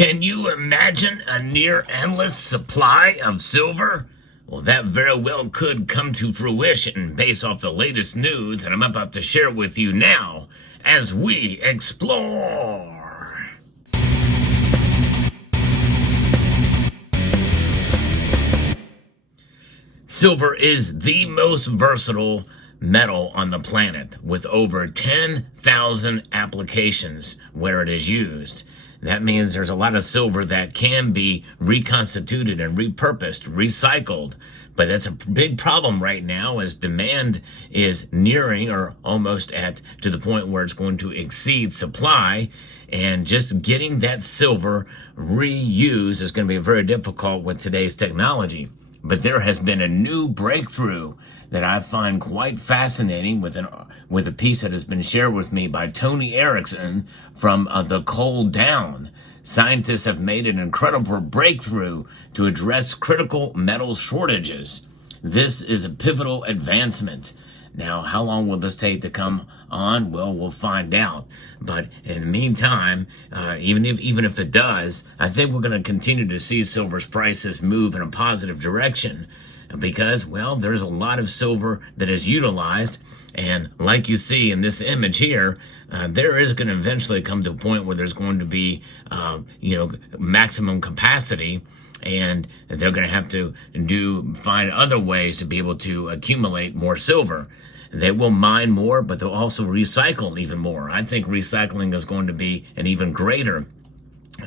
Can you imagine a near endless supply of silver? Well, that very well could come to fruition based off the latest news that I'm about to share with you now as we explore. Silver is the most versatile metal on the planet with over 10,000 applications where it is used. That means there's a lot of silver that can be reconstituted and repurposed, recycled. But that's a big problem right now as demand is nearing or almost to the point where it's going to exceed supply. And just getting that silver reused is going to be very difficult with today's technology. But there has been a new breakthrough that I find quite fascinating with a piece that has been shared with me by Tony Erickson from the Coal Down. Scientists have made an incredible breakthrough to address critical metals shortages. This is a pivotal advancement. Now, how long will this take to come on? Well, we'll find out. But in the meantime, even if it does, I think we're going to continue to see silver's prices move in a positive direction because, well, there's a lot of silver that is utilized. And like you see in this image here, there is going to eventually come to a point where there's going to be, maximum capacity. And they're going to have to find other ways to be able to accumulate more silver. They will mine more, but they'll also recycle even more. I think recycling is going to be an even greater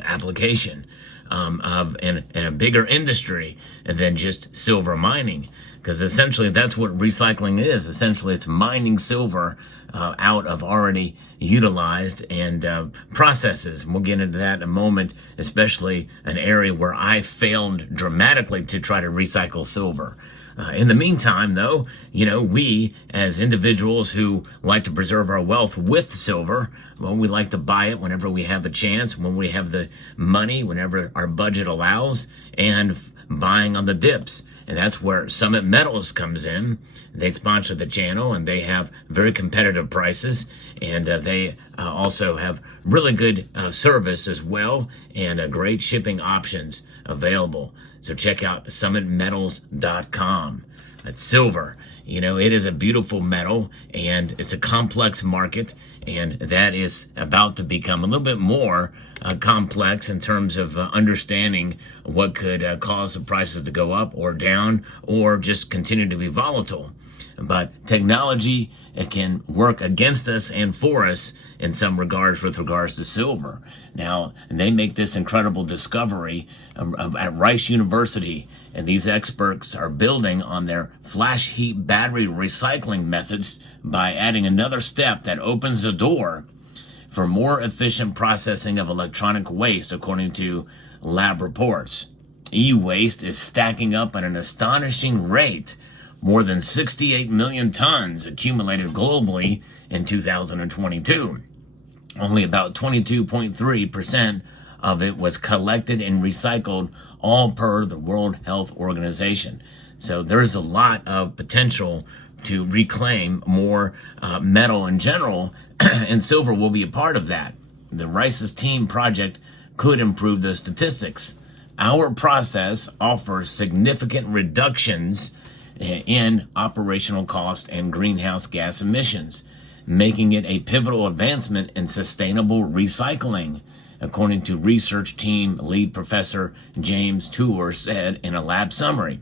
application and a bigger industry than just silver mining. Because essentially that's what recycling is. Essentially it's mining silver out of already utilized and processes. We'll get into that in a moment, especially an area where I failed dramatically to try to recycle silver. In the meantime, though, we as individuals who like to preserve our wealth with silver, well, we like to buy it whenever we have a chance, when we have the money, whenever our budget allows, and buying on the dips. And that's where Summit Metals comes in. They sponsor the channel and they have very competitive prices, and they also have really good service as well, and great shipping options available. So check out summitmetals.com. That's silver. It is a beautiful metal and it's a complex market, and that is about to become a little bit more complex in terms of understanding what could cause the prices to go up or down or just continue to be volatile. But technology, it can work against us and for us in some regards with regards to silver. Now, they make this incredible discovery at Rice University, and these experts are building on their flash heat battery recycling methods by adding another step that opens the door for more efficient processing of electronic waste, according to lab reports. E-waste is stacking up at an astonishing rate. More than 68 million tons accumulated globally in 2022. Only about 22.3% of it was collected and recycled, all per the World Health Organization. So there's a lot of potential to reclaim more metal in general, and silver will be a part of that. The Rice's team project could improve those statistics. Our process offers significant reductions in operational cost and greenhouse gas emissions, making it a pivotal advancement in sustainable recycling, according to research team lead professor James Tour said in a lab summary.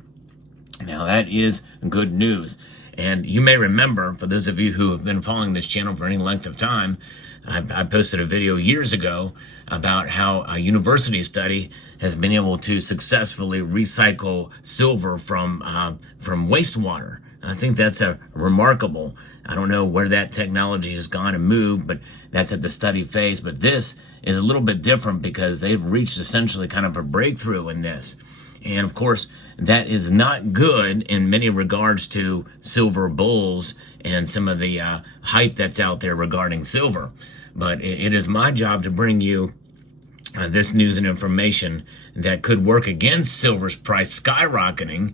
Now that is good news. And you may remember, for those of you who have been following this channel for any length of time, I posted a video years ago about how a university study has been able to successfully recycle silver from wastewater. I think that's remarkable. I don't know where that technology has gone and moved, but that's at the study phase. But this is a little bit different because they've reached essentially kind of a breakthrough in this. And of course, that is not good in many regards to silver bulls and some of the hype that's out there regarding silver. But it is my job to bring you this news and information that could work against silver's price skyrocketing,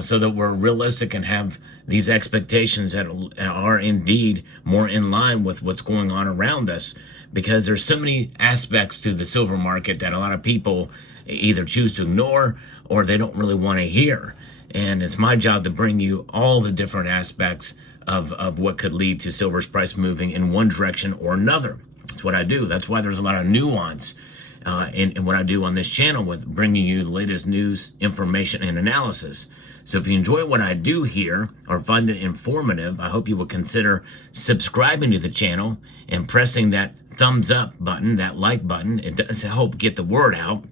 so that we're realistic and have these expectations that are indeed more in line with what's going on around us. because there's so many aspects to the silver market that a lot of people either choose to ignore or they don't really want to hear. And it's my job to bring you all the different aspects of what could lead to silver's price moving in one direction or another. That's what I do. That's why there's a lot of nuance in what I do on this channel, with bringing you the latest news, information, and analysis. So if you enjoy what I do here or find it informative, I hope you will consider subscribing to the channel and pressing that thumbs up button, that like button. It does help get the word out.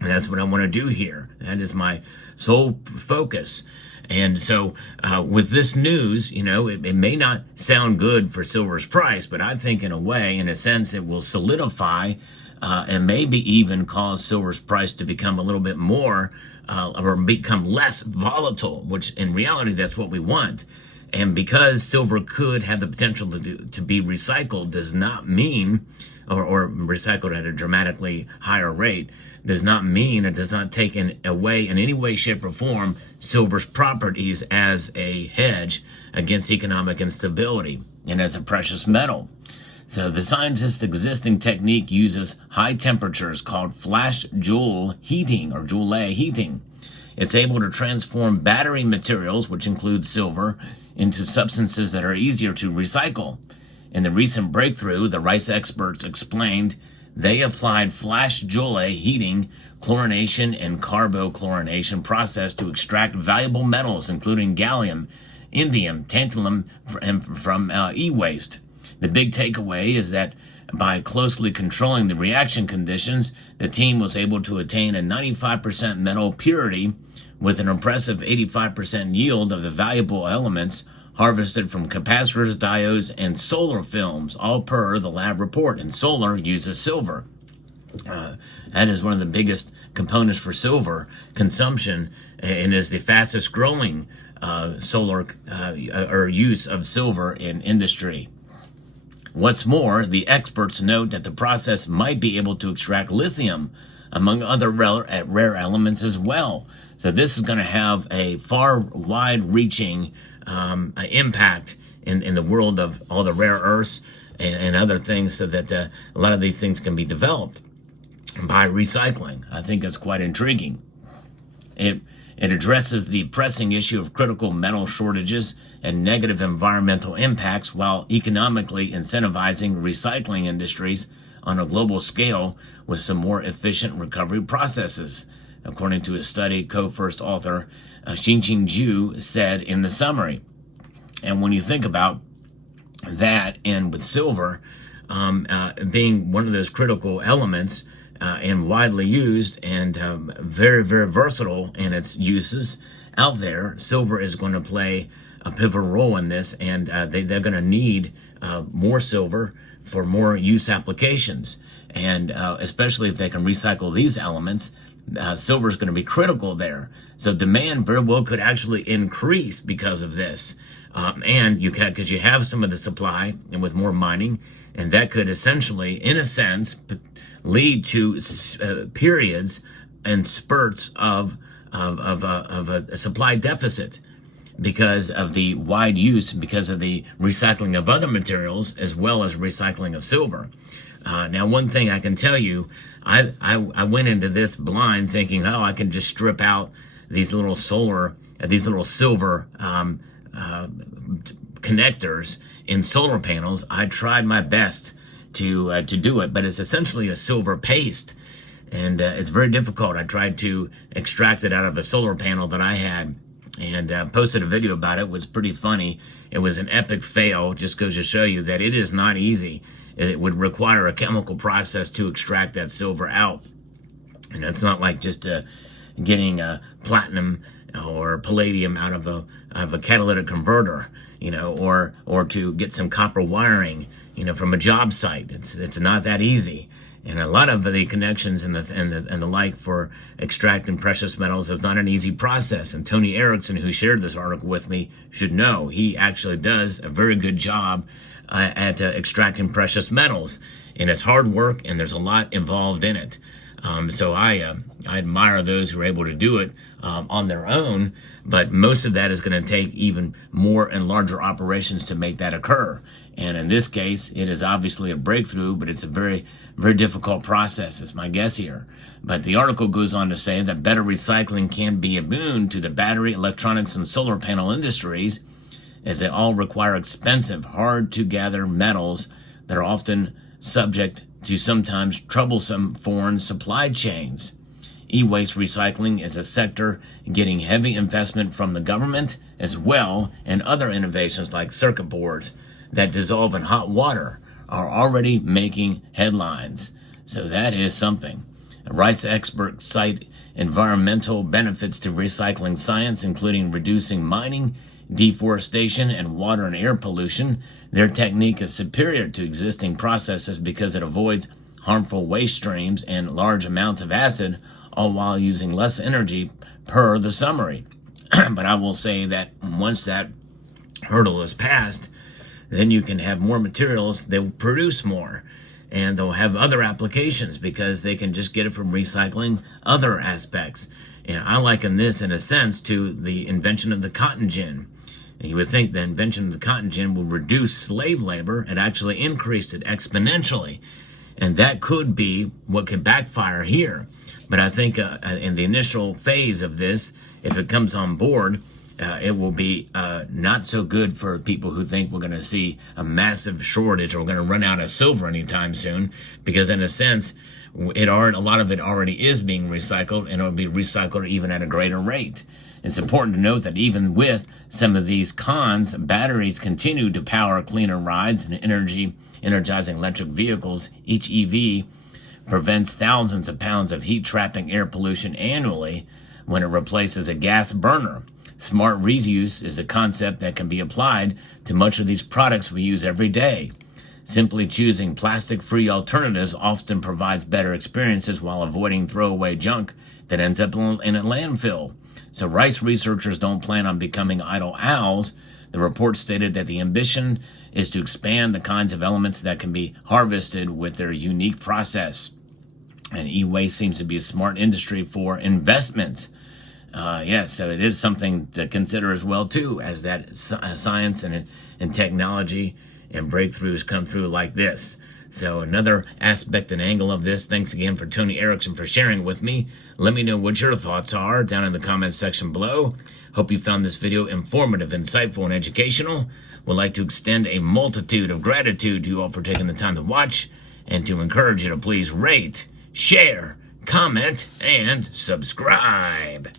And that's what I want to do here. That is my sole focus. And so with this news, you know, it may not sound good for silver's price, but I think in a way, in a sense, it will solidify and maybe even cause silver's price to become a little bit more or become less volatile, which in reality, that's what we want. And because silver could have the potential to be recycled does not mean, or recycled at a dramatically higher rate, does not mean, it does not take away in any way, shape, or form silver's properties as a hedge against economic instability and as a precious metal. So the scientists' existing technique uses high temperatures called flash Joule heating or Joule heating. It's able to transform battery materials, which include silver, into substances that are easier to recycle. In the recent breakthrough, the Rice experts explained they applied flash Joule heating, chlorination, and carbochlorination process to extract valuable metals, including gallium, indium, tantalum, from e-waste. The big takeaway is that by closely controlling the reaction conditions, the team was able to attain a 95% metal purity with an impressive 85% yield of the valuable elements harvested from capacitors, diodes, and solar films, all per the lab report. And solar uses silver. That is one of the biggest components for silver consumption, and is the fastest growing solar or use of silver in industry. What's more, the experts note that the process might be able to extract lithium, among other rare elements as well. So this is going to have a far wide-reaching impact in the world of all the rare earths and other things, so that a lot of these things can be developed by recycling. I think that's quite intriguing. It addresses the pressing issue of critical metal shortages and negative environmental impacts, while economically incentivizing recycling industries on a global scale with some more efficient recovery processes, according to a study co-first author Xinqing Zhu said in the summary. And when you think about that, and with silver being one of those critical elements and widely used and very, very versatile in its uses out there, silver is going to play a pivotal role in this, and they're going to need more silver for more use applications. And especially if they can recycle these elements, silver is going to be critical there. So demand very well could actually increase because of this. And you can, because you have some of the supply and with more mining, and that could essentially, in a sense, lead to periods and spurts of a supply deficit because of the wide use, because of the recycling of other materials as well as recycling of silver. Now, one thing I can tell you, I went into this blind thinking, oh, I can just strip out these little silver connectors in solar panels. I tried my best to do it, but it's essentially a silver paste, and it's very difficult. I tried to extract it out of a solar panel that I had, and posted a video about it. It was pretty funny. It was an epic fail. Just goes to show you that it is not easy. It would require a chemical process to extract that silver out, and it's not like just getting platinum or palladium out of a catalytic converter, you know, or to get some copper wiring, you know, from a job site. It's not that easy. And a lot of the connections and the like for extracting precious metals is not an easy process. And Tony Erickson, who shared this article with me, should know he actually does a very good job at extracting precious metals. And it's hard work, and there's a lot involved in it. So I admire those who are able to do it on their own, but most of that is going to take even more and larger operations to make that occur. And in this case, it is obviously a breakthrough, but it's a very, very difficult process, is my guess here. But the article goes on to say that better recycling can be a boon to the battery, electronics, and solar panel industries, as they all require expensive, hard-to-gather metals that are often subject to sometimes troublesome foreign supply chains. E-waste recycling is a sector getting heavy investment from the government as well, and other innovations like circuit boards that dissolve in hot water are already making headlines. So that is something. Rights experts cite environmental benefits to recycling science, including reducing mining, deforestation, and water and air pollution. Their technique is superior to existing processes because it avoids harmful waste streams and large amounts of acid, all while using less energy per the summary. But I will say that once that hurdle is passed, then you can have more materials that will produce more. And they'll have other applications because they can just get it from recycling other aspects. And I liken this, in a sense, to the invention of the cotton gin. And you would think the invention of the cotton gin will reduce slave labor. It actually increased it exponentially. And that could be what could backfire here. But I think in the initial phase of this, if it comes on board, it will be not so good for people who think we're going to see a massive shortage or we're going to run out of silver anytime soon, because in a sense, a lot of it already is being recycled, and it'll be recycled even at a greater rate. It's important to note that even with some of these cons, batteries continue to power cleaner rides and energizing electric vehicles. Each EV prevents thousands of pounds of heat-trapping air pollution annually when it replaces a gas burner. Smart reuse is a concept that can be applied to much of these products we use every day. Simply choosing plastic-free alternatives often provides better experiences while avoiding throwaway junk that ends up in a landfill. So Rice researchers don't plan on becoming idle owls. The report stated that the ambition is to expand the kinds of elements that can be harvested with their unique process. And e-waste seems to be a smart industry for investment. Yes, so it is something to consider as well, too, as that science and technology and breakthroughs come through like this. So another aspect and angle of this. Thanks again for Tony Erickson for sharing with me. Let me know what your thoughts are down in the comments section below. Hope you found this video informative, insightful, and educational. Would like to extend a multitude of gratitude to you all for taking the time to watch, and to encourage you to please rate, share, comment, and subscribe.